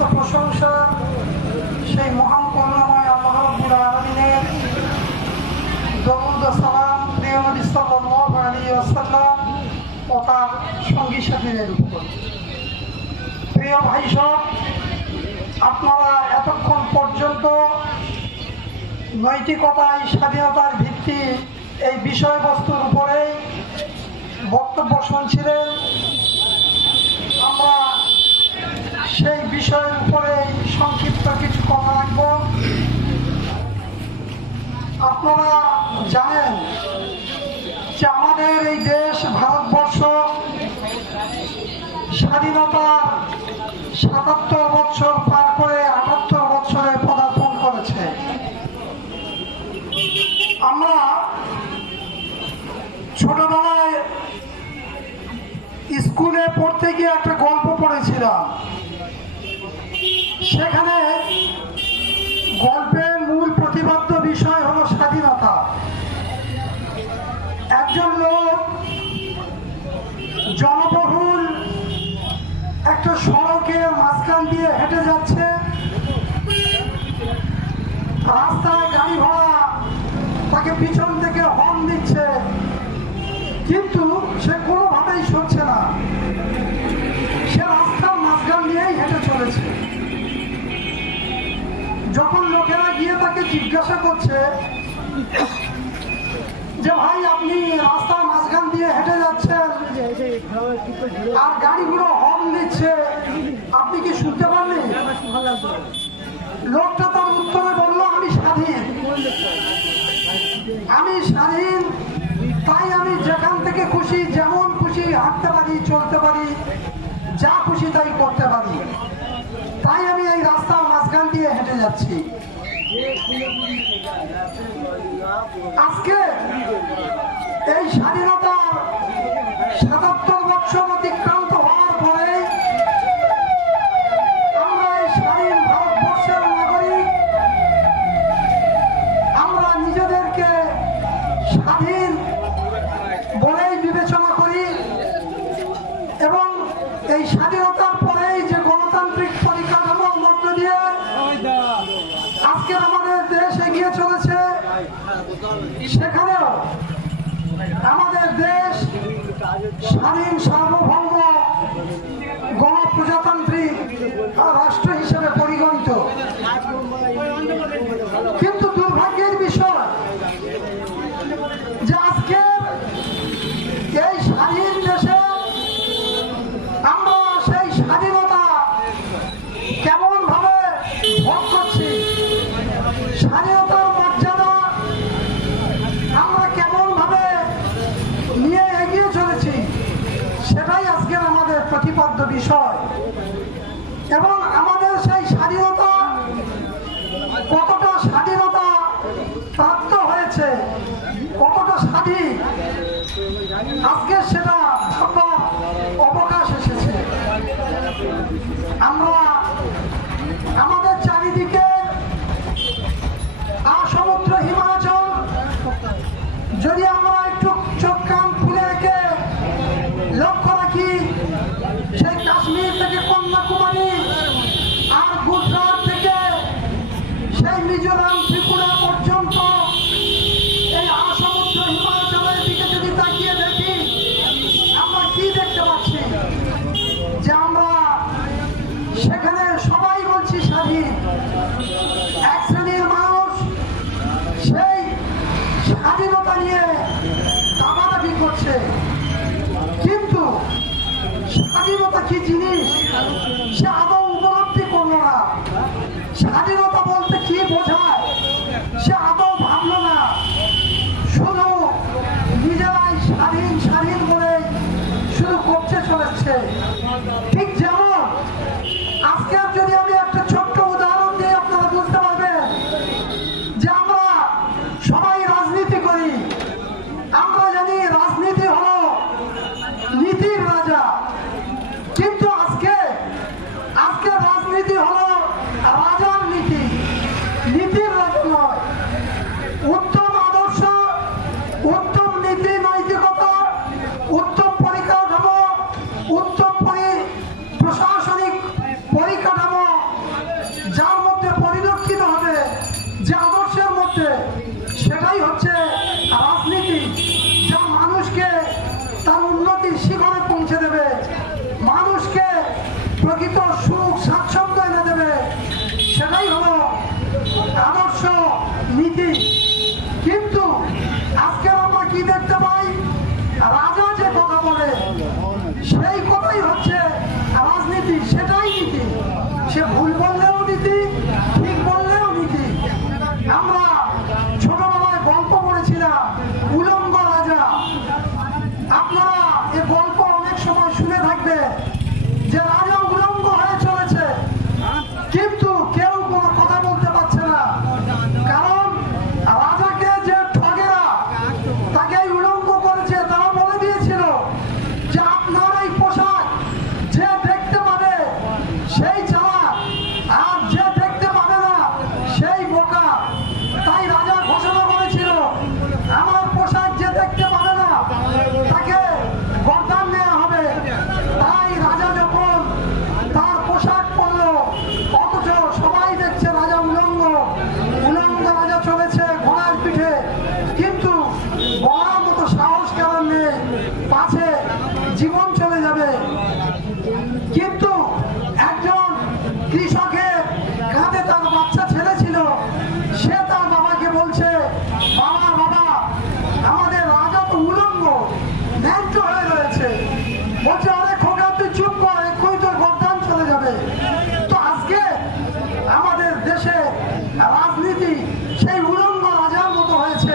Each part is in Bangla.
সমস্ত প্রশংসা সেই মহান করুণাময় আল্লাহ রাব্বুল আলামিনের, দরুদ ও সালাম প্রিয় নবী সাল্লাল্লাহু আলাইহি ওয়াসাল্লাম ও তার সঙ্গী সাথীদের উপর। প্রিয় ভাই সব, আপনারা এতক্ষণ পর্যন্ত নৈতিকতায় স্বাধীনতার ভিত্তি এই বিষয়বস্তুর উপরেই বক্তব্য শুনছিলেন। আমরা সেই বিষয়ের উপরে সংক্ষিপ্ত কিছু কথা রাখব। আপনারা জানেন যে আমাদের এই দেশ ভারতবর্ষ স্বাধীনতার ৭৭ বছর পার করে ৭৮ বছরে পদার্পণ করেছে। আমরা ছোটবেলায় স্কুলে পড়তে গিয়ে একটা গল্প পড়েছিলাম। সেখানে গল্পের মূল প্রতিপাদ্য বিষয় হলো স্বাধীনতা। একজন লোক জনবহুল একটা সড়কের মাঝখান দিয়ে হেঁটে যাচ্ছে। রাস্তায় গাড়ি ঘোড়া তাকে পিছন থেকে হর্ন দিচ্ছে, কিন্তু সে কোনোভাবেই সরছে না। সে রাস্তার মাঝখান দিয়েই হেঁটে চলেছে। যখন লোকেরা গিয়ে তাকে জিজ্ঞাসা করছে যে ভাই, আপনি রাস্তার মাঝখান দিয়ে হেঁটে যাচ্ছেন আর গাড়িগুলো হর্ন দিচ্ছে, আপনি কি শুনতে পাননি? লোকটা তার উত্তরে বলল, আমি স্বাধীন, আমি স্বাধীন, তাই আমি যেখান থেকে খুশি যেমন খুশি হাঁটতে পারি, চলতে পারি, যা খুশি তাই করতে পারি, তাই আমি এই রাস্তার মাঝখান দিয়ে হেঁটে যাচ্ছি। আজকে এই স্বাধীনতার ৭৭ বছর অতিক্রান্ত হওয়ার পরে আমরা এই স্বাধীন ভারতবর্ষের নাগরিক, আমরা নিজেদেরকে স্বাধীন বলেই বিবেচনা করি এবং এই স্বাধীনতার পরেই যে গণতান্ত্রিক পরিকাঠামোর মধ্য দিয়ে আজকে আমাদের দেশ এগিয়ে চলেছে, সেখানেও আমাদের দেশ স্বাধীন সার্বভৌম গণপ্রজাতান্ত্রিক রাষ্ট্র হিসেবে পরিগণিত। কিন্তু দুর্ভাগ্যের বিষয় যে আজকে এই স্বাধীন দেশে আমরা সেই স্বাধীনতা কেমন ভাবে ভোগ করছি, স্বাধীনতার মর্যাদা আমরা কেমন ভাবে নিয়ে এগিয়ে চলেছি, সেটাই আজকের আমাদের প্রতিপাদ্য বিষয়। এবং আমাদের সেই স্বাধীনতা কতটা স্বাধীনতা প্রাপ্ত হয়েছে, কতটা স্বাধীন, আজকে সেটা ভাববার অবকাশ এসেছে। আমরা আমাদের চারিদিকে সমুদ্র হিমাচল, যদি আমরা একটু চোখ কান খুলে রেখে লক্ষ্য রাখি, সেই কাশ্মীর থেকে কন্যাকুমারী আর গুজরাট থেকে সেই মিজোরাম ত্রিপুরা পর্যন্ত এই সমুদ্র হিমাচলের দিকে যদি তাকিয়ে দেখি, আমরা কি দেখতে পাচ্ছি? যে আমরা সেখানে সবাই বলছি স্বাধীন। এক শ্রেণীর মানুষ সেই স্বাধীনতা নিয়ে দাবাদাবি করছে, কিন্তু স্বাধীনতা কি জিনিস সে আদৌ উপলব্ধি করলো না। স্বাধীনতা বলতে কি বোঝায় সে আদৌ ভাবলো না। শুধু নিজেরাই স্বাধীন স্বাধীন বলে শুধু করতে চলেছে। ঠিক যেমন আজকের যদি আমি একটা ছোট্ট উদাহরণ দিয়ে আপনারা বুঝতে পারবেন যে আমরা সবাই রাজনীতি করি, আমরা জানি রাজনীতি হলো নীতির রাজা, কিন্তু আজকে রাজনীতি হলো রাজার নীতি, নীতির রাজা নয়। উত্তম আদর্শ, উত্তম নীতি নৈতিকতা, উত্তম পরিকাঠামো, উত্তম প্রশাসনিক পরিকাঠামো কৃষকের কাঁধে তার বাচ্চা ছেলে ছিল, সে তার বাবাকে বলছে, বাবা বাবা আমাদের রাজা তো উলঙ্গ ন্যায্য হয়ে রয়েছে। বলছে, আরে খোকা তুই চুপ কর, এক্ষুনি তোর গর্দান চলে যাবে। তো আজকে আমাদের দেশে রাজনীতি সেই উলঙ্গ রাজার মতো হয়েছে।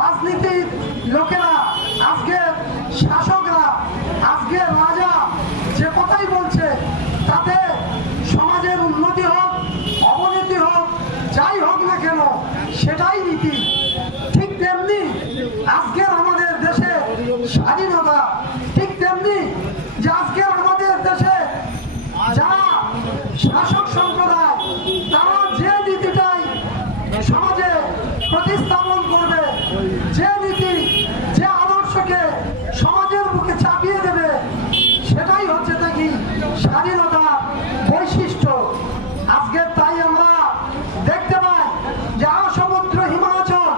রাজনীতির লোকেরা, আজকে শাসকরা, আজকে রাজা যে কথাই বলছে তাতে সমাজের উন্নতি হোক অবনতি হোক যাই হোক না কেন সেটাই নীতি। ঠিক তেমনি আজকের আমাদের দেশে স্বাধীনতা, ঠিক তেমনি যে আজকের আমাদের দেশে যারা শাসক সম্প্রদায় তারা যে নীতিটাই সমাজে প্রতিস্থাপন করবে, যে নীতি যে আদর্শকে সমাজের বুকে চাপিয়ে দেবে, সেটাই হচ্ছে নাকি স্বাধীনতার বৈশিষ্ট্য। আজকে তাই আমরা দেখতে পাই যে সমুদ্র হিমাচল,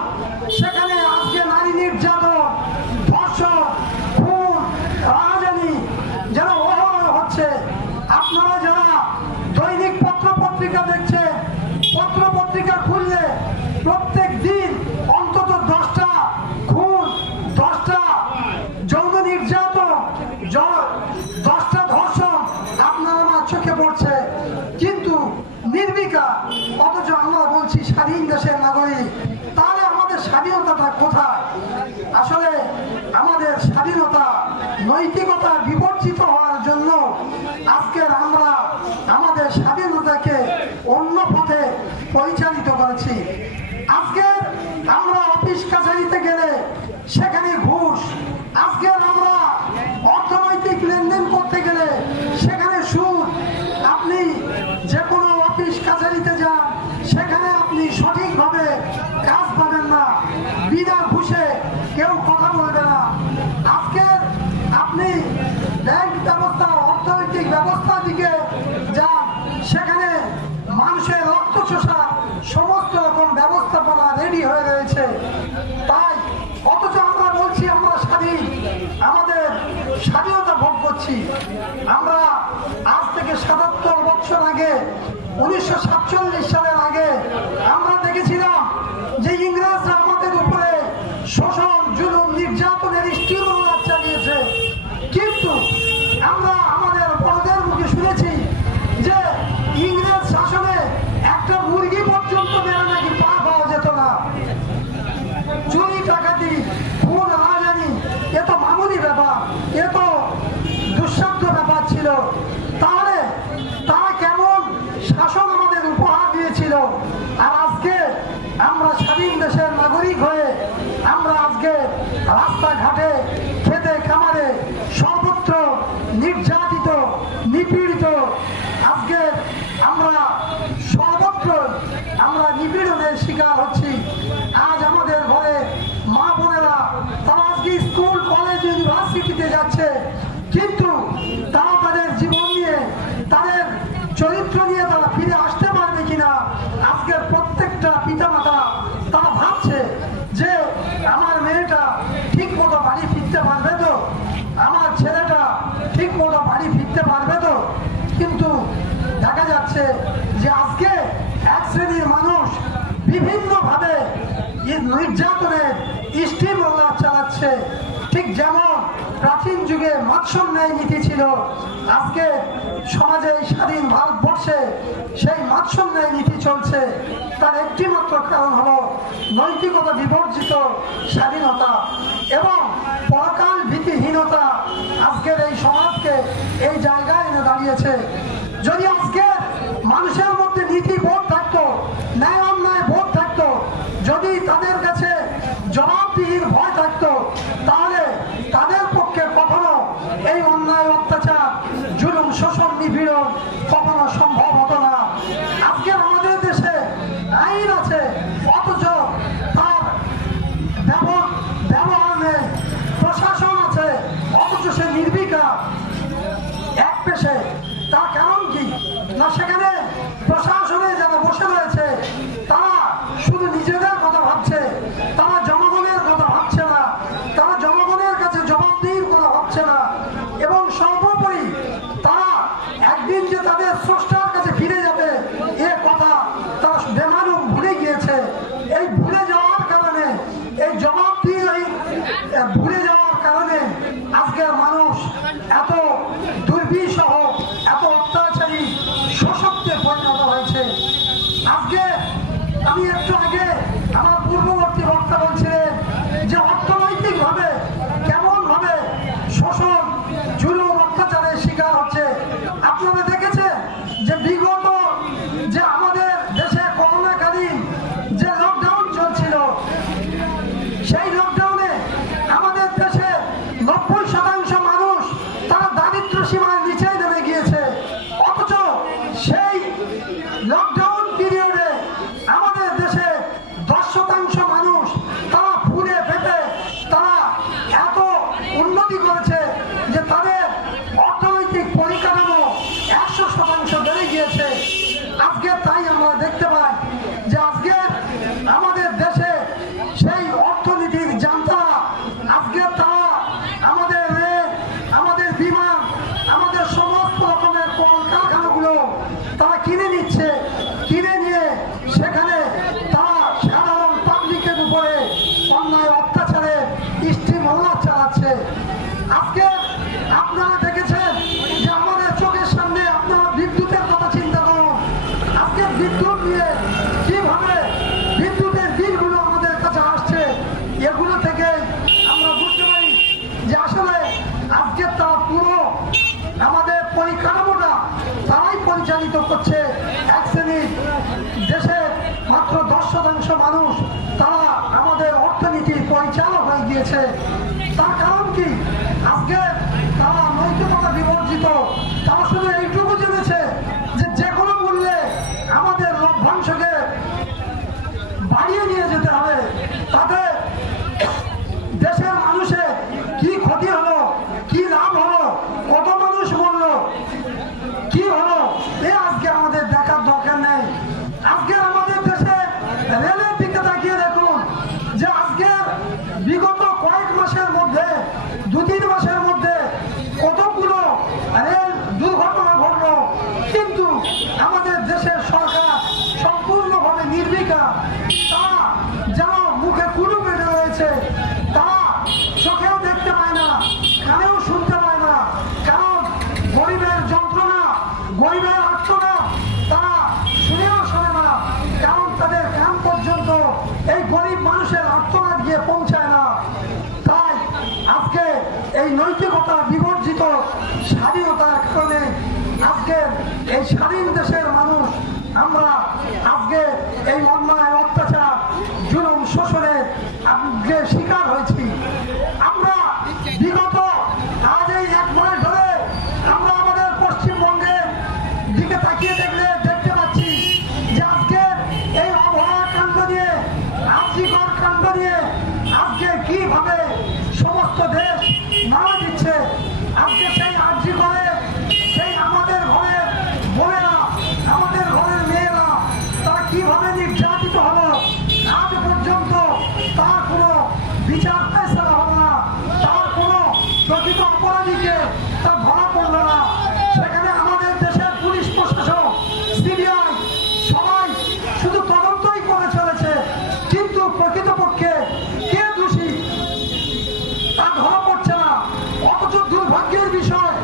সেখানে আজকে নারী নির্যাতন, ধর্ষণ, খুন, রাজধানী যেন অহরহ হচ্ছে। আপনারা যারা দৈনিক পত্র পত্রিকা দেখছেন, পত্র পত্রিকা খুললে প্রত্যেক দিন অন্তত 10টা খুন, 10টা যৌন নির্যাতন, 10টা ধর্ষণ আপনার আমার চোখে পড়ছে, কিন্তু নির্বিকার। অথচ আমরা বলছি স্বাধীন দেশের নাগরিক। তাহলে আমাদের স্বাধীনতাটা কোথায়? আসলে আমাদের স্বাধীনতা নৈতিকতা বিবর্জিত হওয়ার জন্য আজকের আমরা আমাদের স্বাধীনতাকে অন্য পথে পরিচালিত করেছি। আজকের আমরা অফিস কাছারিতে গেলে সেখানে ঘুষ, আজকের আমরা অর্থনৈতিক লেনদেন করতে গেলে সেখানে সুদ। আপনি যে কোনো অফিস কাছারিতে যান, সেখানে আপনি সঠিকভাবে কাজ পাবেন না, বিনা ঘুষে কেউ কথা বলবে না। আজকের আপনি ব্যাংক ব্যবস্থা, অর্থনৈতিক ব্যবস্থার দিকে যান, সেখানে মানুষের রক্ত চোষা সমস্ত রকম ব্যবস্থাপনা রেডি হয়ে রয়েছে। তাই অথচ আমরা বলছি আমরা স্বাধীন, আমাদের স্বাধীনতা ভোগ করছি। আমরা আজ থেকে ৭৭ বছর আগে, 1947 সালের আগে আমরা দেখেছিলাম যে ইংরেজরা আমাদের উপরে শোষণ, জুলুম, নির্যাতনের স্টিমুলার চালিয়েছে। কিন্তু আমরা আমাদের বড়দের মুখে শুনেছি যে ইংরেজ শাসনে একটা মুরগি পর্যন্ত মেরে নাকি পা পাওয়া যেত না। চুরি, ডাকাতি, খুন, রাজধানী এ তো মামুলি ব্যাপার, এ তো দুঃসাধ্য ব্যাপার ছিল। তাহলে তারা কেমন শাসন আমাদের উপহার দিয়েছিল? আর আজকে আমরা স্বাধীন দেশের নাগরিক হয়ে আমরা আজকে রাস্তাঘাটে, খেতে খামারে সর্বত্র নির্যাতিত, নিপীড়িত। আজকে আমরা সর্বত্র আমরা নিপীড়নের শিকার হচ্ছি। আজ আমাদের ঘরে মা বোনেরা তারা আজকে স্কুল, কলেজ, ইউনিভার্সিটিতে যাচ্ছে, কিন্তু তারা তাদের জীবন নিয়ে, তাদের চরিত্র নিয়ে তারা ফিরে আসতে পারবে কিনা আজকের প্রত্যেকটা পিতামাতা তারা ভাবছে যে আমার মেয়েটা ঠিক মতো বাড়ি ফিরতে পারবে তো, আমার ছেলেটা ঠিক মতো বাড়ি ফিরতে পারবে তো। কিন্তু দেখা যাচ্ছে যে আজকে এক শ্রেণীর মানুষ বিভিন্নভাবে নির্যাতনের স্টিমুলার চালাচ্ছে। ঠিক যেমন প্রাচীন যুগে মাৎসন্যায় নীতি ছিল, আজকে সমাজে স্বাধীন ভারতবর্ষে সেই মাৎসন্যায় নীতি চলছে। তার একটি মাত্র কারণ হলো নৈতিকতা বিবর্জিত স্বাধীনতা এবং পরকাল ভীতিহীনতা আজকের এই সমাজকে এই জায়গায় এনে দাঁড়িয়েছে। যদি আজকে মানুষের মধ্যে নীতি বোধ থাকতো, ন্যায় অন্যায় বোধ থাকতো, যদি তাদের কাছে জবাবদিহির ভয় থাকতো, তাহলে তাদের পক্ষে কখনো এই অন্যায়, অত্যাচার, জুলুম, শোষণ, নিপীড়ন কখনো সম্ভব হতো না। আজকে আমাদের দেশে আইন আছে, অথচ তার ব্যবহার নেই। প্রশাসন আছে, অথচ সে নির্বিকার, এক পেশে। তার কারণ কি না, সেখানে প্রশাসনে যারা বসে রয়েছে তারা শুধু নিজেদের কথা ভাবছে, তারা জনগণের কথা ভাবছে না, তারা জনগণের কাছে জবাবদিহির কথা ভাবছে না, এবং সর্বোপরি তারা একদিন যে তাদের স্রষ্টার কাছে ফিরে পরিণত হয়েছে। আজকে আমি একটু আগে আমার পূর্ববর্তী বক্তা বলছিলেন যে অর্থনৈতিকভাবে কেমন ভাবে শোষণ জুলুম অত্যাচারের শিকার হচ্ছে। আপনারা দেখেছেন যে বিগত যে আমাদের দেশে করোনাকালীন যে লকডাউন চলছিল, সেই লকডাউনে আমাদের দেশে 90% মানুষ তারা দারিদ্র্য সীমার নিচে নেমে গিয়েছে। অথচ সেই লকডাউন পিরিয়ডে আমাদের দেশে 10% মানুষ তারা ফুলে ফেপে তারা এত উন্নতি করেছে যে তাদের অর্থনৈতিক পরিকাঠামো 100% বেড়ে গিয়েছে। আজকে তাই আমরা দেখতে পাই যে আজকে আমাদের দেশে সেই অর্থনীতির জান্তারা আজকে তারা আমাদের রেল, আমাদের বিমান, আমাদের সমস্ত রকমের কলকারখানাগুলো তারা কিনে নিচ্ছে। কিনে নিয়ে সেখানে তারা সাধারণ পাবলিকের উপরে অন্যায় অত্যাচারে স্টিমোলার চালাচ্ছে। আজকে আপনারা দেখেছেন যে আমাদের চোখের সামনে আপনারা বিদ্যুতের কথা চিন্তা করুন। আজকে বিদ্যুৎ নিয়ে কিভাবে বিদ্যুতের বিলগুলো আমাদের কাছে আসছে, এগুলো থেকে আমরা বুঝতে পারি যে আসলে আজকে তারা পুরো আমাদের পরিকাঠামোটা তারাই পরিচালিত করছে। এক শ্রেণীর দেশে মাত্র 10% মানুষ তারা আমাদের অর্থনীতির পরিচালক হয়ে গিয়েছে। তার কারণ কি? আজকে তারা নৈতিকতা বিবর্জিত। তারা শুধু এইটুকু জেনেছে যে যে কোনো মূল্যে আমাদের লভ্যাংশকে বাড়িয়ে নিয়ে যেতে হবে। তাদের দেশের মানুষের কি ক্ষতি হলো, কি লাভ হলো, কত মানুষ মরলো, কি হলো, এ আজকে আমাদের দেখার দরকার নেই। আজকে আমাদের দেশে রেলের দিকে তাকিয়ে দেখুন যে আজকে বিগত কয়েক মাসের মধ্যে 2-3 মাসের মধ্যে কতগুলো রেল দুর্ঘটনা ঘটলো, কিন্তু আমাদের দেশের সরকার সম্পূর্ণভাবে নির্বিকার। তারা যেন মুখে কুলু বেঁধে রয়েছে, তারা চোখেও দেখতে পায় না, কানেও শুনতে পায় না। কারণ গরিবের যন্ত্রণা, গরিবের আর্তনাদ তারা শুনেও শোনে না। কারণ তাদের কান পর্যন্ত এই গরিব মানুষের আর্তনাদ গিয়ে পৌঁছায় না। তাই আজকে এই নৈতিকতা বিবর্জিত স্বাধীনতার কারণে আজকে এই স্বাধীন দেশের মানুষ আমরা আজকে এই অন্যায় অত্যাচার জুলুম শোষণের আজকে শিকার হয়েছি। আমরা বিগত আজ এই 1 মাস ধরে আমরা আমাদের পশ্চিমবঙ্গের দিকে তাকিয়ে দেখলে দেখতে পাচ্ছি যে আজকে এই অভয়া কাণ্ড নিয়ে, আর্যিকর কাণ্ড নিয়ে আজকে কিভাবে সমস্ত দেশ নাড়া দিচ্ছে। আজকে সেই আর্যিকরে সেই আমাদের ঘরের বোনেরা, আমাদের ঘরের মেয়েরা তারা কিভাবে নির্যাতিত হলো, আজ পর্যন্ত তার কোনো বিচার ফেসলা হলো না, তার কোনো প্রকৃত অপরাধীকে তা ধরা পড়লো না। সেখানে আমাদের দেশের পুলিশ প্রশাসন, সিবিআই সবাই শুধু তদন্তই করে চলেছে, কিন্তু প্রকৃতপক্ষে কে দোষী তা ধরা পড়ছে না। অথচ দুর্ভাগ্যের বিষয়,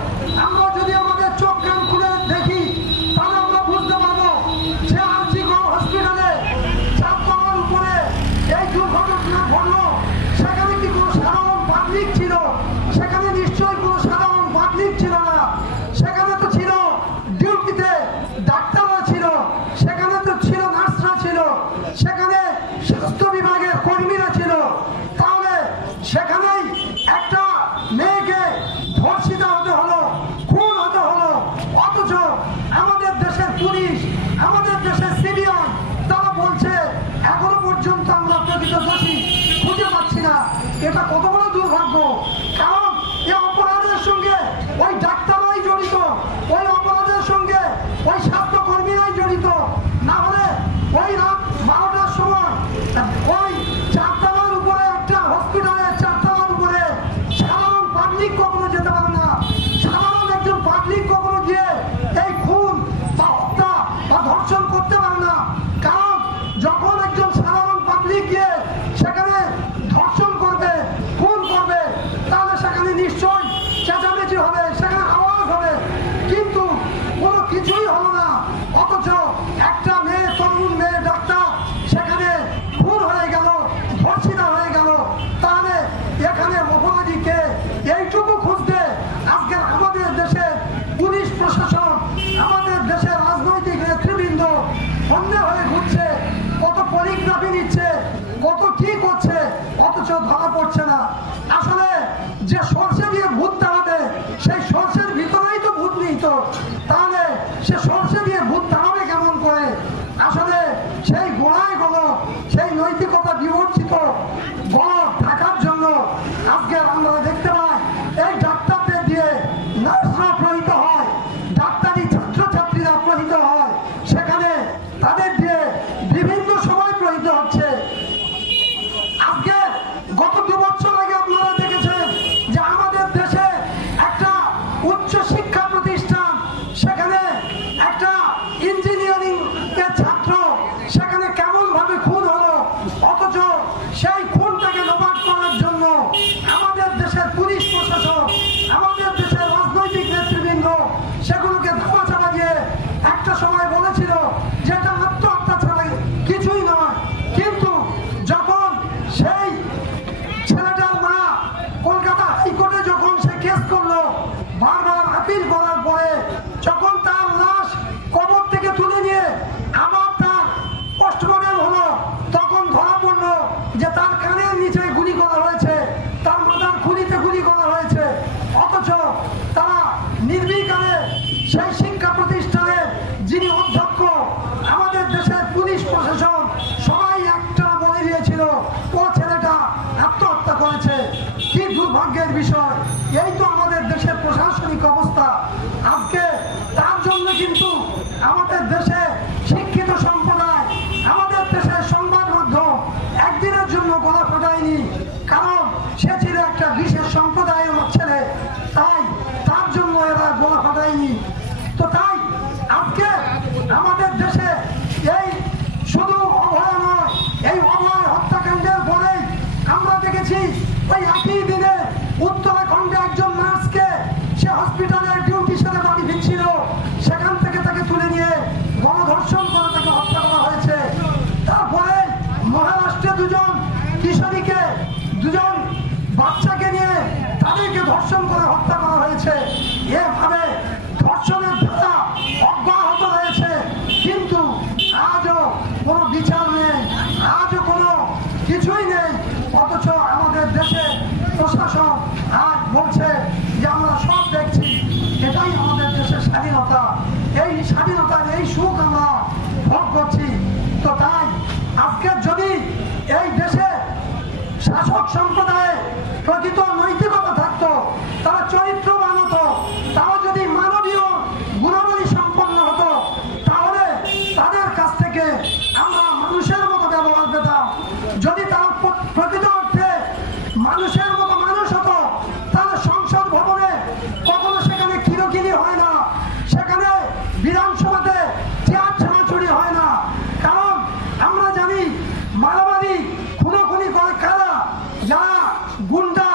আমরা যদি আমাদের চোখ কান খুলে দেখি তাহলে আমরা বুঝতে পারবো যে আরজিকর হসপিটালে 4 তলার উপরে এই দুর্ঘটনা ঘটলো, সেখানে কি কোনো সাধারণ পাবলিক ছিল? সেখানে নিশ্চয়ই কোনো সাধারণ পাবলিক ছিল না। সেখানে তো ছিল ডিউটিতে ডাক্তাররা ছিল, সেখানে তো ছিল নার্সরা ছিল, সেখানে স্বাস্থ্য বিভাগের কর্মীরা ছিল। তাহলে সেখানেই একটা মেয়েকে ধর্ষিত হতে হলো, খুন হতে হলো। অথচ আমাদের দেশের পুলিশ, আমাদের দেশের সিবিআই তারা বলছে এখনো পর্যন্ত আমরা প্রকৃত দোষী খুঁজে পাচ্ছি না। এটা কত বড় দুর্ভাগ্য! কারণ এই অপরাধের সঙ্গে ওই ডাক্তাররাই জড়িত, ওই অপরাধের সঙ্গে ওই স্বাস্থ্যকর্মীরাই জড়িত। না হলে ওই রাত 12টার সময় ওই 4 তলার উপরে একটা হসপিটালে 4 তলার উপরে সাধারণ পাবলিক কখনো যেতে পারে না। সাধারণ একজন পাবলিক কখনো গিয়ে এই খুন বা হত্যা বা ধর্ষণ করতে পারে না। কারণ যখন একজন সাধারণ পাবলিক গিয়ে সেখানে ধর্ষণ করবে, খুন করবে, তাহলে সেখানে নিশ্চয়ই চেঁচামেচি হবে, সেখানে আওয়াজ হবে, কিন্তু কোনো কিছুই হলো না। অথচ ইঞ্জিনিয়ারিং এর ছাত্র সেখানে কেমন ভাবে খুন হলো, অথচ সেই খুনটাকে লোপাট করার জন্য আমাদের দেশের পুলিশ প্রশাসন, আমাদের দেশের রাজনৈতিক নেতৃবৃন্দ সেগুলোকে ধামাচাপা দিয়ে একটা সময় বলেছিল যে এটা আত্মহত্যা ছাড়া কিছুই নয়। কিন্তু যখন সেই ছেলেটার মা কলকাতা হাইকোর্টে যখন সে কেস করলো, বারবার আপিল করার পরে যখন তার লাশ কবর থেকে তুলে নিয়ে আবার তার পোস্টমর্টম হলো, তখন ধরা পড়লো যে তার কানের নিচে গুলি করা হয়েছে, তার মাথার খুলিতে গুলি করা হয়েছে। অথচ তারা নির্বিকারে সেই শিক্ষা প্রতিষ্ঠানের যিনি অধ্যক্ষ, আমাদের দেশের পুলিশ প্রশাসন সবাই একটা বলে দিয়েছিল ও ছেলেটা আত্মহত্যা করেছে। কি দুর্ভাগ্যের বিষয়! এই তো আমাদের দেশের প্রশাসনিক অবস্থা। আজকে তার জন্য কিন্তু আমাদের দেশে শিক্ষিত সম্প্রদায়, আমাদের দেশের সংবাদ মাধ্যম একদিনের জন্য গলা ফাটায়নি, কারণ সে ছিল একটা বিশেষ সম্প্রদায়ের ছেলে, তাই তার জন্য এরা গলা ফাটায়নি। তো তাই আজকে আমাদের দেশে এই শুধু অভয় নয়, এই অভয় হত্যাকাণ্ডের পরেই আমরা দেখেছি ওই একই দিনে উত্তরাখণ্ডে একজন নার্সকে সে হসপিটালের ডিউটি সাথে বাড়ি ফিরছিল, সেখান থেকে তাকে তুলে নিয়ে গণধর্ষণ করে তাকে হত্যা করা হয়েছে। তারপরে মহারাষ্ট্রে দুজন কিশোরীকে, দুজন বাচ্চাকে নিয়ে তাদেরকে ধর্ষণ করে হত্যা করা হয়েছে। এভাবে ধর্ষণের ধারা অব্যাহত রয়েছে, কিন্তু আজও কোনো বিচার নেই, আজও কোনো কিছুই নেই। অথচ আমাদের দেশে প্রশাসন আজ বলছে যে আমরা সব দেখছি। এটাই আমাদের দেশের স্বাধীনতা, এই স্বাধীনতার এই সুখ আমরা ভোগ করছি। তো তাই আজকে যদি এই দেশে শাসক সম্প্রদায়ে প্রকৃত নৈতিকতা থাকতো, তারা চরিত্রবান হতো, তারা যদি মানবীয় গুণাবলী সম্পন্ন হতো, তাহলে তাদের কাছ থেকে আমরা মানুষের মতো ব্যবহার পেতাম। যদি তারা প্রকৃত অর্থে মানুষের মতো মানুষ হতো, তাহলে সংসদ ভবনে কখনো সেখানে কিরকিরি হয় না, সেখানে বিধানসভাতে চেয়ার ছাড়াছড়ি হয় না। কারণ আমরা জানি মারামারি খুনোখুনি করে কারা, যারা গুন্ডা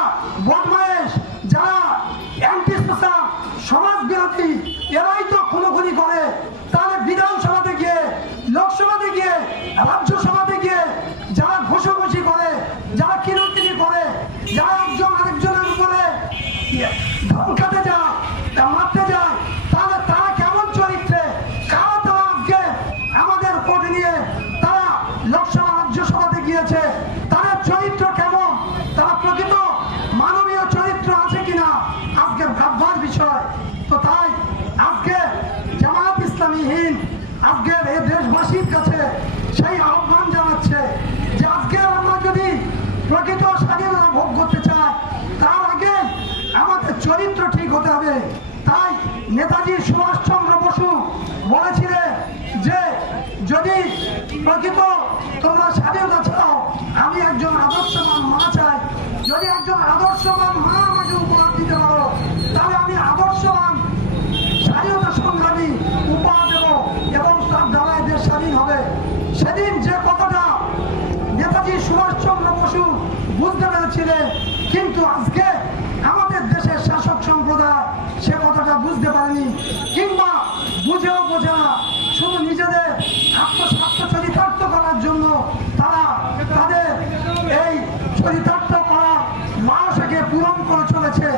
বদমায়েশ, যারা অ্যান্টি সোশ্যাল সমাজ বিরোধী, এরাই তো খুনোখুনি করে। তাহলে বিধানসভাতে গিয়ে, লোকসভাতে গিয়ে, রাজ্যসভাতে গিয়ে যারা ঘুষোঘুষি করে, যারা কিরকিরি করে, যারা একজন আরেকজনের উপরে ধমকাতে যায়, মারতে যায়, তাহলে তারা কেমন চরিত্রে, কারা তারা আজকে আমাদের ভোট নিয়ে তারা লোকসভা রাজ্যসভাতে গিয়েছে, তাদের চরিত্র কেমন, তারা প্রকৃত মানবীয় চরিত্র আছে কিনা আজকে ভাববার বিষয়। তো তাই আজকে জামায়াত ইসলামী হিন্দ আজকের এই দেশবাসীর কাছে সেই আহ্বান জানাচ্ছে যে আজকে আমরা যদি প্রকৃত স্বাধীনতা ভোগ করতে চাই, তার আগে আমাদের চরিত্র ঠিক হতে হবে। তাই নেতাজি সুভাষচন্দ্র বসু বলেছিলেন যে যদি প্রকৃত তোমরা স্বাধীনতা চাও, আমি একজন আদর্শবান মা চাই। যদি একজন আদর্শবান মা আমাকে উপহার দিতে পারো, তাহলে আমি আদর্শবান স্বাধীনতা সংগ্রামী উপহার দেব এবং তার দ্বারাই দেশ স্বাধীন হবে। সেদিন যে কথাটা নেতাজি সুভাষচন্দ্র বসু বুঝতে পেরেছিলেন, কিন্তু আজকে আমাদের দেশের শাসক সম্প্রদায় সে কথাটা বুঝতে পারেনি, কিংবা বুঝেও বোঝে না, শুধু নিজেদের আত্মস্বার্থ চরিতার্থ করার জন্য তারা তাদের এই চরিতার্থ করার লালসাকে পূরণ করে চলেছে।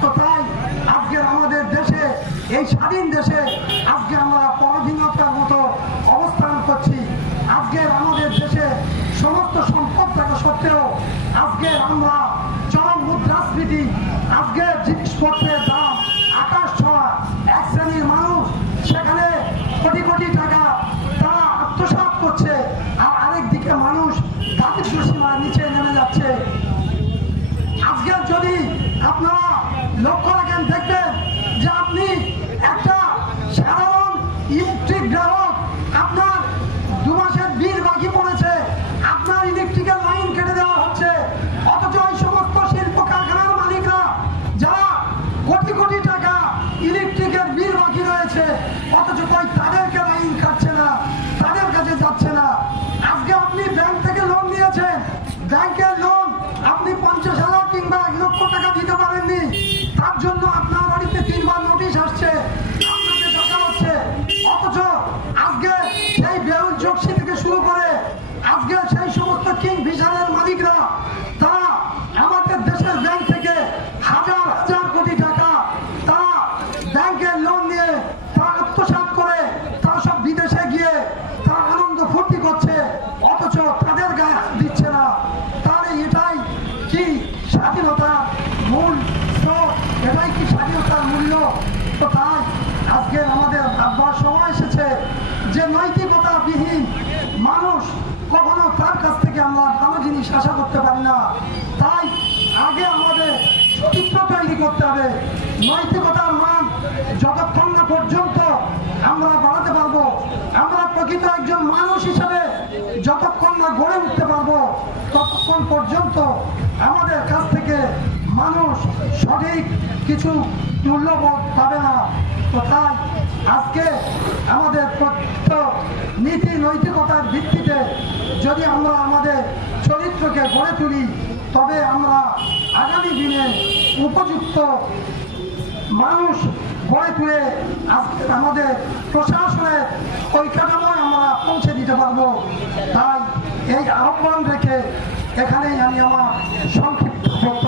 তো তাই আজকের আমাদের দেশে, এই স্বাধীন দেশে আজকে আমরা পরাধীনতার মতো অবস্থান করছি। আজকের আমাদের দেশে সমস্ত সম্পদ থাকা সত্ত্বেও আজকে আমরা চরম মুদ্রাস্ফীতি, আজকে জিনিসপত্রের দাম আকাশ ছোঁয়া, এক শ্রেণীর মানুষ সেখানে কোটি কোটি টাকা তারা আত্মসাৎ করছে, আর আরেকদিকে মানুষ দারিদ্র সীমার নিচে নেমে যাচ্ছে। আজকে যদি আপনারা লক্ষ্য রাখেন, দেখবেন যে আপনি একটা সাধারণ ইলেকট্রিক গ্রাহক, আপনার 2 মাসের বিল বাকি পড়েছে, আপনার ইলেকট্রিক্যাল লাইন কেটে দেওয়া হচ্ছে। অথচ এই সমস্ত শিল্প কারখানার মালিকরা যারা কোটি কোটি টাকা ইলেকট্রিকের বিল বাকি রয়েছে, অথচ কই তাদেরকে লাইন কাটছে না, ব্যাংকের লোন আপনি 50,000 কিংবা 1 লক্ষ টাকা দিতে পারেননি, তার জন্য আপনার বাড়িতে 3 বার নোটিশ আসছে, আপনাকে ডাকা হচ্ছে। অথচ আজকে সেই বেউল চকসি থেকে শুরু করে আজকে সেই সমস্ত কিংফিশারের মালিকরা তারা আমাদের দেশের ব্যাংক থেকে হাজার হাজার কোটি টাকা তারা ব্যাংকের লোন নিয়ে তারা আত্মসাৎ করে তারা সব বিদেশে গিয়ে তারা আনন্দ ফুর্তি করছে, অথচ তাদের গায়ে হাত দিচ্ছে না। তাহলে এটাই কি স্বাধীনতার মূল স্রোত? এটাই কি স্বাধীনতার মূল্য? তো তাই আজকে আমাদের ভাববার সময় এসেছে যে নৈতিকতাবিহীন মানুষ কখনো তার কাছ থেকে আমরা ভালো জিনিস আশা করতে পারি না। তাই আগে আমাদের চরিত্র তৈরি করতে হবে। নৈতিকতার মান যতক্ষণ না পর্যন্ত আমরা বাড়াতে পারবো, আমরা প্রকৃত একজন মানুষ হিসেবে যতক্ষণ না গড়ে উঠতে পারবো, ততক্ষণ পর্যন্ত আমাদের কাছ থেকে মানুষ সঠিক কিছু মূল্যবোধ পাবে না। তো তাই আজকে আমাদের প্রকৃত নীতি নৈতিকতার ভিত্তিতে যদি আমরা আমাদের চরিত্রকে গড়ে তুলি, তবে আমরা আগামী দিনে উপযুক্ত মানুষ গড়ে তুলে আজকে আমাদের প্রশাসনের ওই কাঠামোয় আমরা পৌঁছে দিতে পারবো। তাই এই আহ্বান রেখে এখানেই আমি আমার সংক্ষিপ্ত